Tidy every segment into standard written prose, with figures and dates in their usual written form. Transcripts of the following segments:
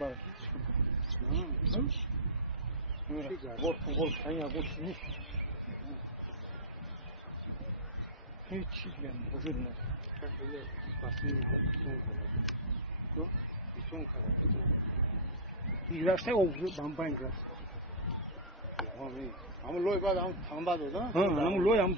بر هیچ وجود نداره. این راسته او بمبای راست. همون لوی بعد هم تنبا داد. همون لوی هم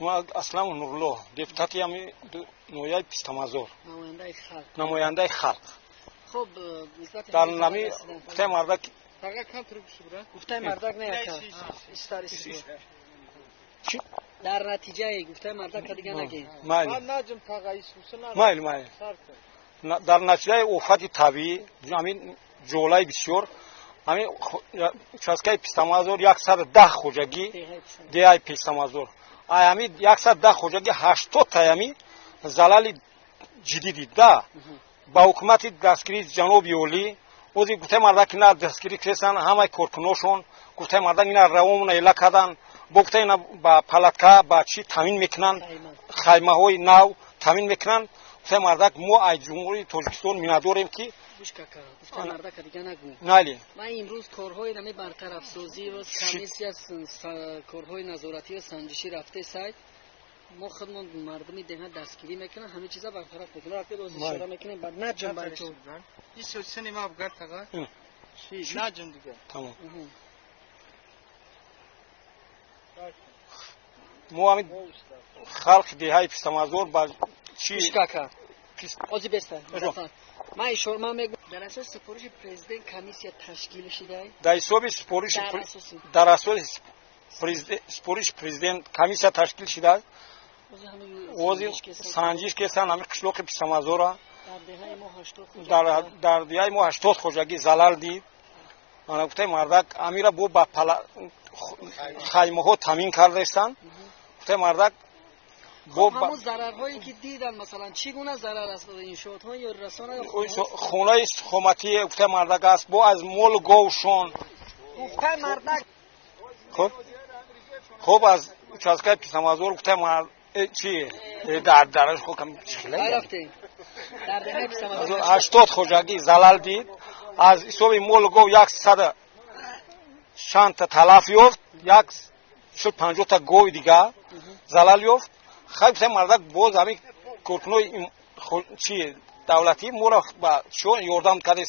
ما اصلا نورلو депутати ами нояб пистамазор намояндаи халқ خب дар нами гуфтаи мардак گفتای مردک نه در نتیجه گفتای مردک دیگه نگی майли дар натиҷаи офати табиӣ ҳамин ҷолаи бисёр ҳамин участкаи пистамазор 110 хоҷагӣ деҳаи пистамазор ҳамин 110 хоҷагӣ 80 таями залали ҷиддӣ дида ба ҳукумати дастгирии ҷаноби олӣ ози гуфтаи мардак ина дастгирӣ кресан ҳамаи коркуношон гуфтаи мардак ина равомона эла кардан бо гуфтаи ина ба палатка ба чӣ тамин мекунанд хаймаҳои нав тамин мекунанд гуфтаи мардак мо аз ҷумҳурии тоҷикистон миннатдорем ки майли ман имрӯз корҳои нами бартарафсозӣ ва комиссия корҳои назоратӣ ва санҷишӣ рафта сайт мо худмон мардуми деҳа дастгирӣ мекунем ҳамин чиза бартараф мекунем рafte боз ишора мекунем бад наҷм бачо ин сӯсини ма бгар тага наҷм дига тамом мо ҳамин халқи деҳаи пистамазор ба чӣ ози беста ман ишора ман мегӯям дар асоси сипориши президент комиссия ташкил шудаи дар ҳисоби сипориши дар асоси сипориши президент комиссия ташкил шудааст ози санҷиш кесан ҳамин қишлоқи пистамазора дар деҳаи мо 80 хоҷагӣ залал дид ана гуфтаи мардак амира бо ба хаймаҳо тамин кардастанд гуфтаи мардак ҳамун зарарҳое ки дидан масалан чӣ гуна зарар аст иншоотҳо ё расона ё хонаи истиқоматӣ гуфтаи мардак аст бо аз молу говшон гуфтаи мардак хоб аз участкаи пистамазор гуфтаи мардак چی درش خوکم چخله 80 خوجگی زلال دید از حساب مول گو 100 شانت تلف یافت 150 تا گوی دیگه زلال یافت خیلی مردک باز همین کارکنای چی دولتی مورا با چون یاردم کردن